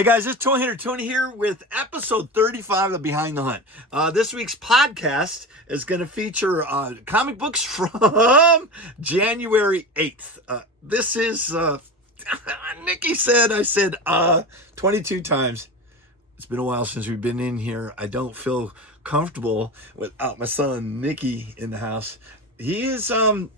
Hey guys, it's Toy Hunter Tony here with episode 35 of Behind the Hunt. This week's podcast is going to feature comic books from January 8th. This is, Nikki said, I said 22 times. It's been a while since we've been in here. I don't feel comfortable without my son Nikki in the house. He's been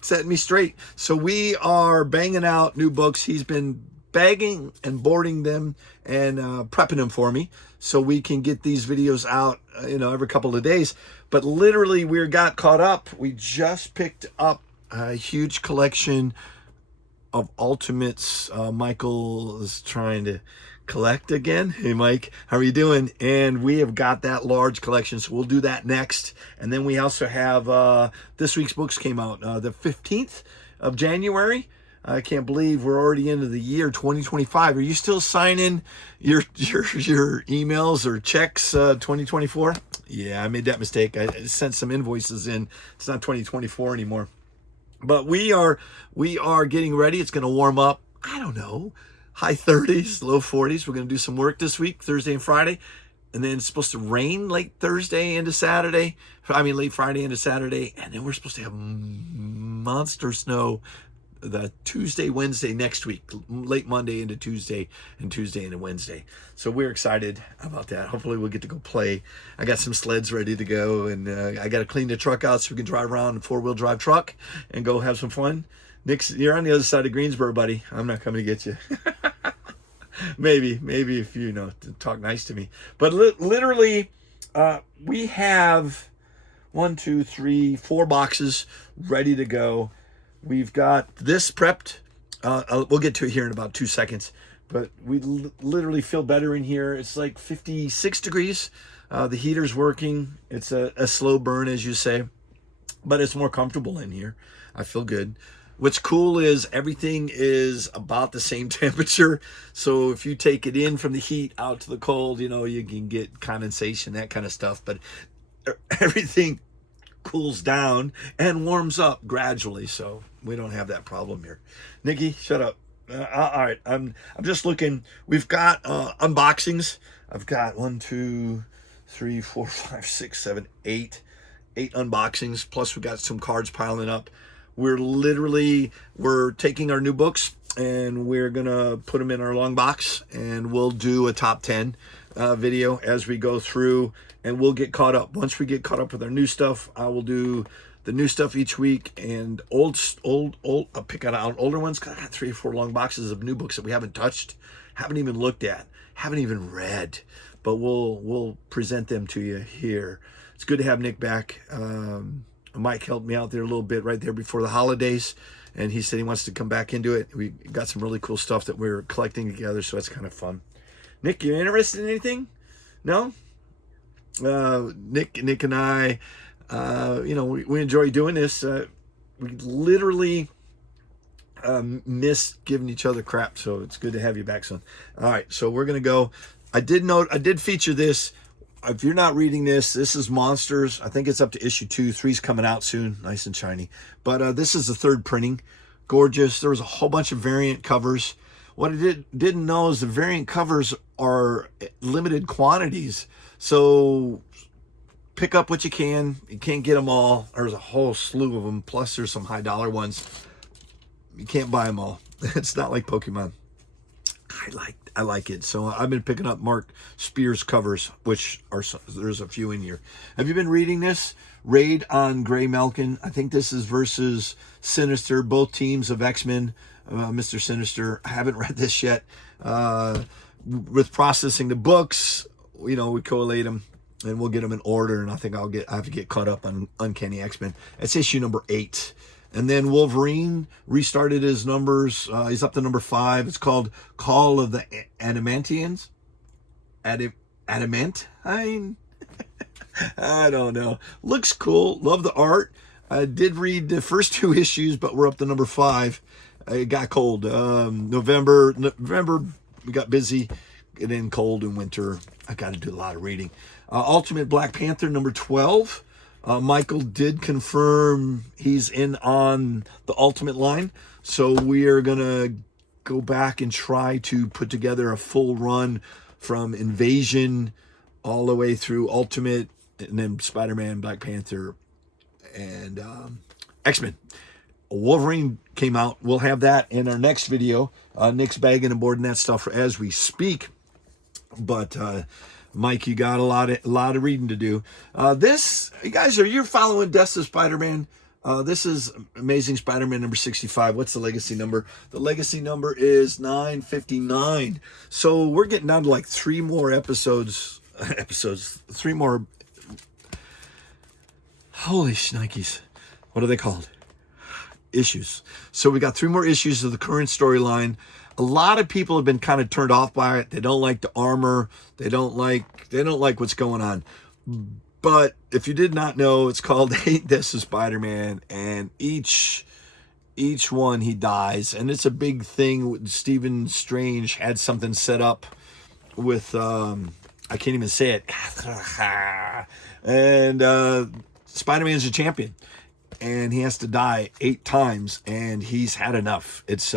setting me straight. So we are banging out new books. He's been bagging and boarding them and prepping them for me so we can get these videos out every couple of days. But literally we got caught up. We just picked up a huge collection of Ultimates. Michael is trying to collect again. Hey Mike, how are you doing? And we have got that large collection, so we'll do that next. And then we also have this week's books came out the 15th of January. I can't believe we're already into the year 2025. Are you still signing your emails or checks 2024? Yeah, I made that mistake. I sent some invoices in. It's not 2024 anymore. But we are getting ready. It's going to warm up. I don't know, high 30s, low 40s. We're going to do some work this week, Thursday and Friday. And then it's supposed to rain late Thursday into Saturday. Late Friday into Saturday. And then we're supposed to have monster snow the Tuesday, Wednesday next week, late Monday into Tuesday and Tuesday into Wednesday. So we're excited about that. Hopefully we'll get to go play. I got some sleds ready to go, and I got to clean the truck out so we can drive around in a four-wheel drive truck and go have some fun. Nick, you're on the other side of Greensboro, buddy. I'm not coming to get you. maybe if you talk nice to me. But literally, we have 1, 2, 3, 4 boxes ready to go. We've got this prepped. We'll get to it here in about 2 seconds. But we literally feel better in here. It's like 56 degrees. The heater's working. It's a slow burn, as you say. But it's more comfortable in here. I feel good. What's cool is everything is about the same temperature. So if you take it in from the heat out to the cold, you can get condensation, that kind of stuff. But everything cools down and warms up gradually, so we don't have that problem here. Nikki, shut up. All right, I'm just looking. We've got unboxings. I've got 1, 2, 3, 4, 5, 6, 7, 8 unboxings, plus we got some cards piling up. We're taking our new books and we're gonna put them in our long box, and we'll do a top 10 video as we go through, and we'll get caught up. Once we get caught up with our new stuff, I will do the new stuff each week, and I'll pick out older ones, because I got 3 or 4 long boxes of new books that we haven't touched, haven't even looked at, haven't even read, but we'll present them to you here. It's good to have Nick back. Mike helped me out there a little bit right there before the holidays, and he said he wants to come back into it. We got some really cool stuff that we're collecting together, so that's kind of fun. Nick, you interested in anything? No? Nick and I, we enjoy doing this. We literally miss giving each other crap, so it's good to have you back, son. All right, so we're going to go. I did feature this. If you're not reading this is Monsters. I think it's up to issue 2. 3's coming out soon, nice and shiny. But this is the 3rd printing. Gorgeous. There was a whole bunch of variant covers. What I didn't know is the variant covers are limited quantities. So pick up what you can. You can't get them all. There's a whole slew of them. Plus there's some high dollar ones. You can't buy them all. It's not like Pokemon. I like it. So I've been picking up Mark Spears covers, which there's a few in here. Have you been reading this? Raid on Gray Malkin. I think this is versus Sinister, both teams of X-Men. Mr. Sinister. I haven't read this yet. With processing the books, we collate them and we'll get them in order. And I think I have to get caught up on Uncanny X-Men. It's issue number 8. And then Wolverine restarted his numbers. He's up to number 5. It's called Call of the Adamantians. Adamantine? I don't know. Looks cool. Love the art. I did read the first 2 issues, but we're up to number 5. It got cold. November, we got busy. And then cold and winter. I got to do a lot of reading. Ultimate Black Panther, number 12. Michael did confirm he's in on the Ultimate line. So we are going to go back and try to put together a full run from Invasion all the way through Ultimate, and then Spider-Man, Black Panther, and X-Men. Wolverine came out. We'll have that in our next video. Nick's bagging and boarding that stuff as we speak. But Mike, you got a lot of reading to do. This, you guys, you're following Death of Spider-Man. This is Amazing Spider-Man number 65. What's the legacy number? The legacy number is 959. So we're getting down to like 3 more episodes. 3 more. Holy shnikes. What are they called? Issues. So we got 3 more issues of the current storyline. A lot of people have been kind of turned off by it. They don't like the armor. They don't like what's going on. But if you did not know, it's called This is Spider-Man, and each one he dies, and it's a big thing. Stephen Strange had something set up with I can't even say it. And Spider-Man's a champion, and he has to die 8 times, and he's had enough. It's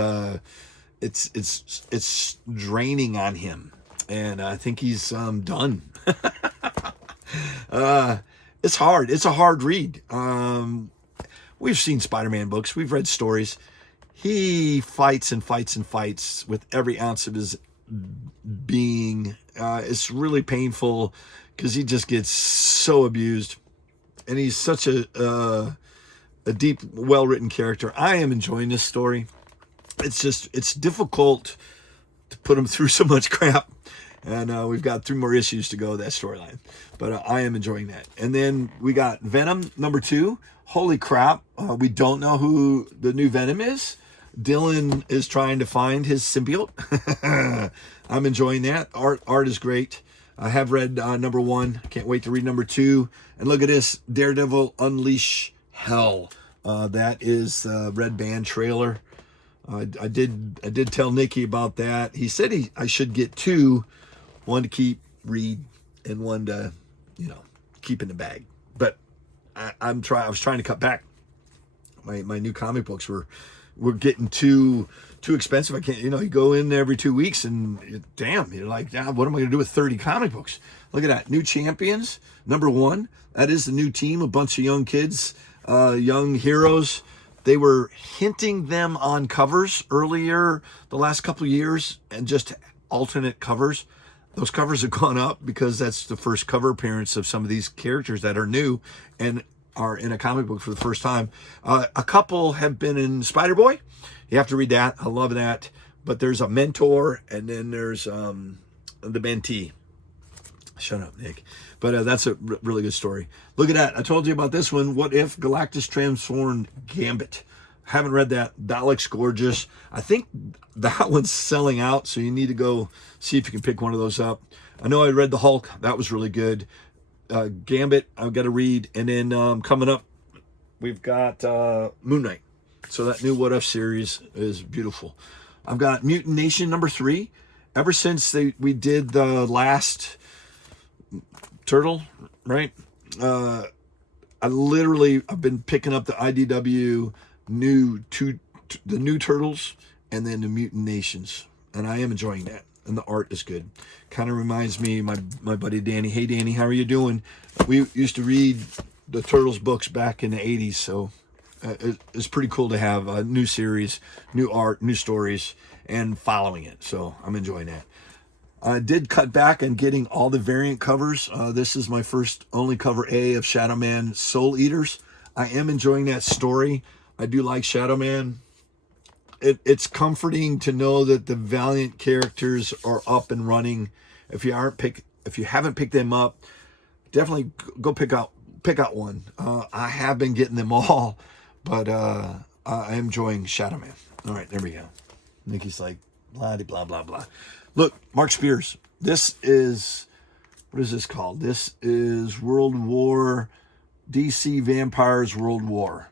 draining on him, and I think he's done. It's hard. It's a hard read. We've seen Spider-Man books. We've read stories. He fights and fights and fights with every ounce of his being. It's really painful because he just gets so abused, and he's such a deep, well-written character. I am enjoying this story. It's difficult to put him through so much crap. And we've got 3 more issues to go, that storyline. But I am enjoying that. And then we got Venom number 2. Holy crap. We don't know who the new Venom is. Dylan is trying to find his symbiote. I'm enjoying that. Art is great. I have read number 1. Can't wait to read number 2. And look at this. Daredevil Unleash Hell. That is the Red Band trailer. I did tell Nikki about that. He said I should get 2. One to keep, read, and one to, keep in the bag. But I was trying to cut back. My new comic books were getting too expensive. I can't, you go in every 2 weeks and damn, you're like, what am I going to do with 30 comic books? Look at that. New Champions, number 1. That is the new team, a bunch of young kids, young heroes. They were hinting them on covers earlier the last couple of years, and just alternate covers. Those covers have gone up because that's the first cover appearance of some of these characters that are new and are in a comic book for the first time. A couple have been in Spider-Boy. You have to read that. I love that. But there's a mentor, and then there's the mentee. Shut up, Nick. But that's a really good story. Look at that. I told you about this one. What if Galactus transformed Gambit? Haven't read that. That looks gorgeous. I think that one's selling out, so you need to go see if you can pick one of those up. I know I read the Hulk. That was really good. Gambit, I've got to read. And then coming up, we've got Moon Knight. So that new What If series is beautiful. I've got Mutant Nation number 3. Ever since we did the last Turtle, right? I've been picking up the IDW the new Turtles, and then the Mutant Nations, and I am enjoying that, and the art is good. Kind of reminds me my buddy Danny. Hey Danny, how are you doing? We used to read the Turtles books back in the 80s, so it's pretty cool to have a new series, new art, new stories, and following it. So I'm enjoying that. I did cut back on getting all the variant covers. This is my only cover A of Shadow Man Soul Eaters. I am enjoying that story. I do like Shadow Man. It's comforting to know that the Valiant characters are up and running. If you haven't picked them up, definitely go pick out one. I have been getting them all, but I'm enjoying Shadow Man. All right, there we go. Nikki's like, blah, blah, blah, blah. Look, Mark Spears. This is, what is this called? This is World War, DC Vampires World War.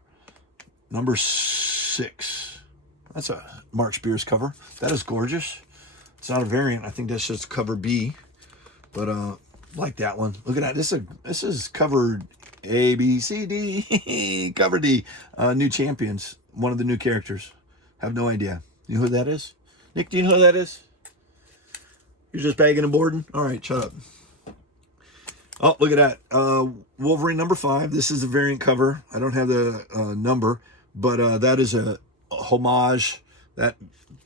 Number 6. That's a Mark Spears cover. That is gorgeous. It's not a variant. I think that's just cover B. But like that one. Look at that. This is cover A, B, C, D. Cover D. New Champions. One of the new characters. Have no idea. You know who that is? Nick, do you know who that is? You're just bagging and boarding? All right, shut up. Oh, look at that. Wolverine number 5. This is a variant cover. I don't have the number, but that is a homage. That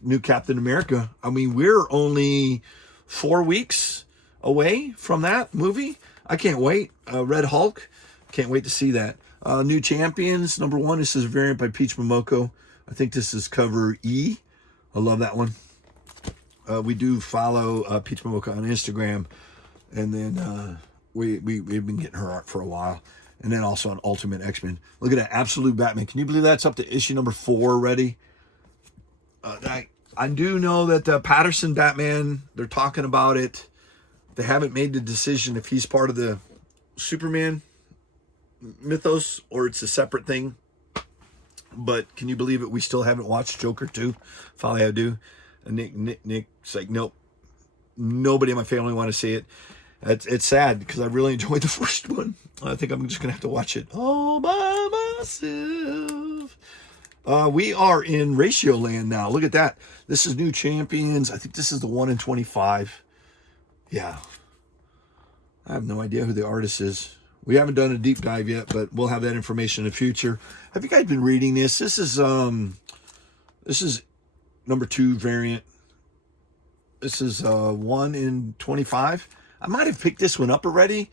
new Captain America. I mean, we're only 4 weeks away from that movie. I can't wait. Red Hulk. Can't wait to see that. New Champions, number 1. This is a variant by Peach Momoko. I think this is cover E. I love that one. We do follow Peach Momoko on Instagram. And then we've been getting her art for a while. And then also on Ultimate X-Men. Look at that, Absolute Batman. Can you believe that's up to issue number 4 already? I do know that the Patterson Batman, they're talking about it. They haven't made the decision if he's part of the Superman mythos or it's a separate thing. But can you believe it? We still haven't watched Joker 2. Folly I do. And Nick's like, nope. Nobody in my family want to see it. It's sad because I really enjoyed the first one. I think I'm just going to have to watch it all by myself. We are in Ratio Land now. Look at that. This is New Champions. I think this is the 1 in 25. Yeah. I have no idea who the artist is. We haven't done a deep dive yet, but we'll have that information in the future. Have you guys been reading this? This is number 2 variant. This is 1 in 25. I might have picked this one up already.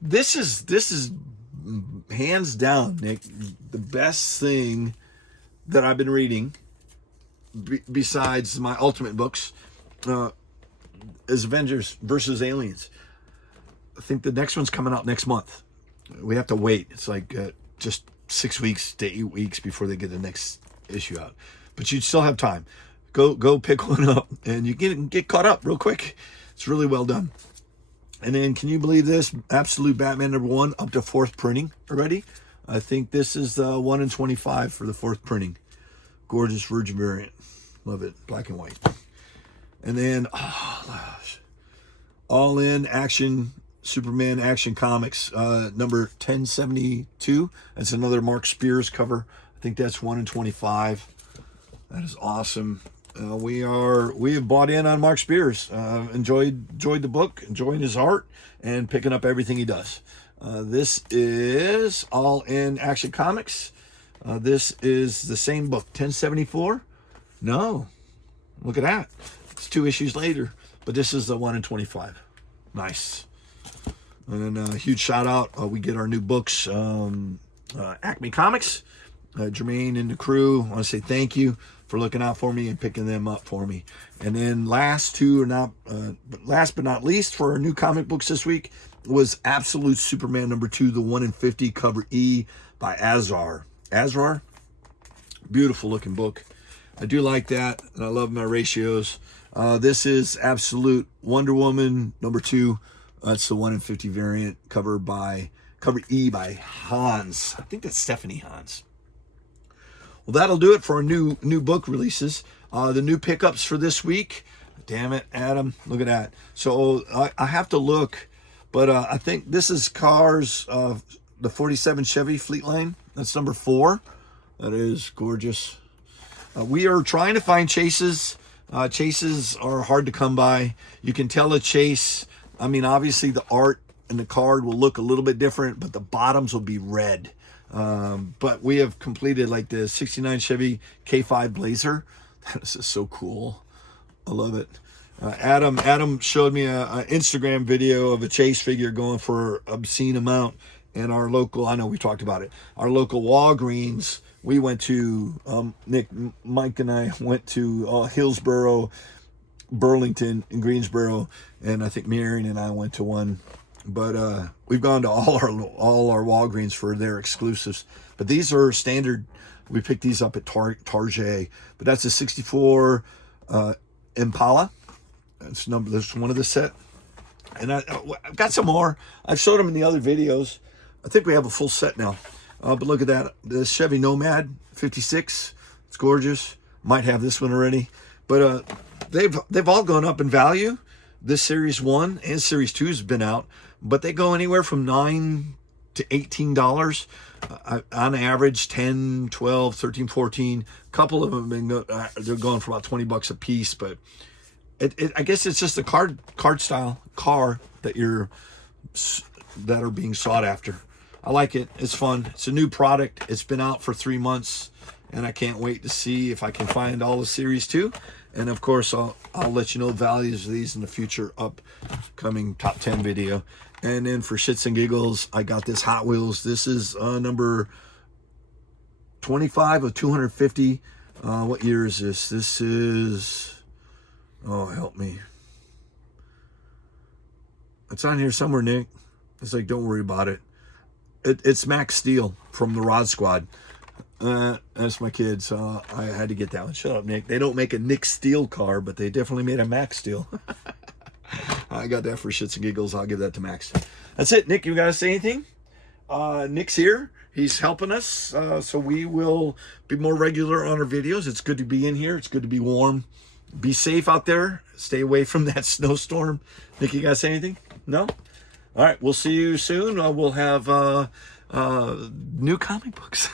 This is hands down, Nick, the best thing that I've been reading besides my Ultimate books is Avengers versus Aliens. I think the next one's coming out next month. We have to wait. It's like just 6 weeks to 8 weeks before they get the next issue out. But you still have time. Go pick one up and you get caught up real quick. It's really well done. And then, can you believe this? Absolute Batman number 1 up to 4th printing already. I think this is 1 in 25 for the 4th printing. Gorgeous Virgin variant. Love it. Black and white. And then, All In Action, Superman Action Comics, number 1072. That's another Mark Spears cover. I think that's 1 in 25. That is awesome. We have bought in on Mark Spears. Enjoyed the book, enjoying his art, and picking up everything he does. This is All In Action Comics. This is the same book, 1074. No, look at that. It's 2 issues later, but this is the 1 in 25. Nice. And then a huge shout out. We get our new books, Acme Comics. Jermaine and the crew, I want to say thank you for looking out for me and picking them up for me. And then last but not least, for our new comic books this week was Absolute Superman number 2, the 1 in 50, cover E by Azar. Azrar, beautiful looking book. I do like that, and I love my ratios. This is Absolute Wonder Woman number 2. That's the 1 in 50 variant, cover E by Hans. I think that's Stephanie Hans. Well, that'll do it for our new book releases. The new pickups for this week. Damn it, Adam. Look at that. So I have to look, but I think this is Cars, the 47 Chevy Fleetline. That's number 4. That is gorgeous. We are trying to find chases. Chases are hard to come by. You can tell a chase. I mean, obviously the art and the card will look a little bit different, but the bottoms will be red. But we have completed like the 69 Chevy K5 Blazer. That is just so cool. I love it. Adam showed me an Instagram video of a chase figure going for obscene amount. And our local, I know we talked about it, our local Walgreens, we went to, Mike and I went to Hillsboro, Burlington, and Greensboro. And I think Marion and I went to one. But we've gone to all our Walgreens for their exclusives. But these are standard. We picked these up at Target. But that's a 64 Impala. That's one of the set. And I've got some more. I've showed them in the other videos. I think we have a full set now. But look at that. The Chevy Nomad 56. It's gorgeous. Might have this one already. But they've all gone up in value. This Series 1 and Series 2 has been out. But they go anywhere from $9 to $18. On average, 10, 12, 13, 14. A couple of them have been they're going for about 20 bucks a piece, but I guess it's just a card style car that are being sought after. I like it. It's fun. It's a new product. It's been out for 3 months, and I can't wait to see if I can find all the series too. And of course, I'll let you know the values of these in the future upcoming top 10 video. And then for shits and giggles, I got this Hot Wheels. This is number 25 of 250. What year is this? This is, oh, help me. It's on here somewhere, Nick. It's like, don't worry about it. It's Max Steel from the Rod Squad. That's my kid, so I had to get that one. Shut up, Nick. They don't make a Nick Steel car, but they definitely made a Max Steel. I got that for shits and giggles. I'll give that to Max. That's it. Nick, you got to say anything? Nick's here. He's helping us, so we will be more regular on our videos. It's good to be in here. It's good to be warm. Be safe out there. Stay away from that snowstorm. Nick, you got to say anything? No? All right, we'll see you soon. We'll have new comic books.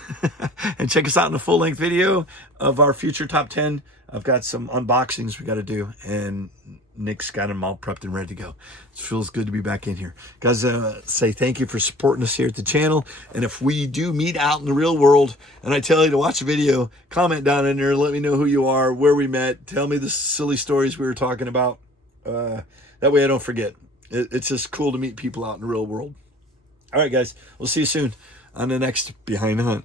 And check us out in a full-length video of our future top 10. I've got some unboxings we got to do, and Nick's got them all prepped and ready to go. It feels good to be back in here. Guys, say thank you for supporting us here at the channel. And if we do meet out in the real world and I tell you to watch a video, comment down in there. Let me know who you are, where we met. Tell me the silly stories we were talking about. That way I don't forget. It's just cool to meet people out in the real world. All right, guys. We'll see you soon on the next Behind the Hunt.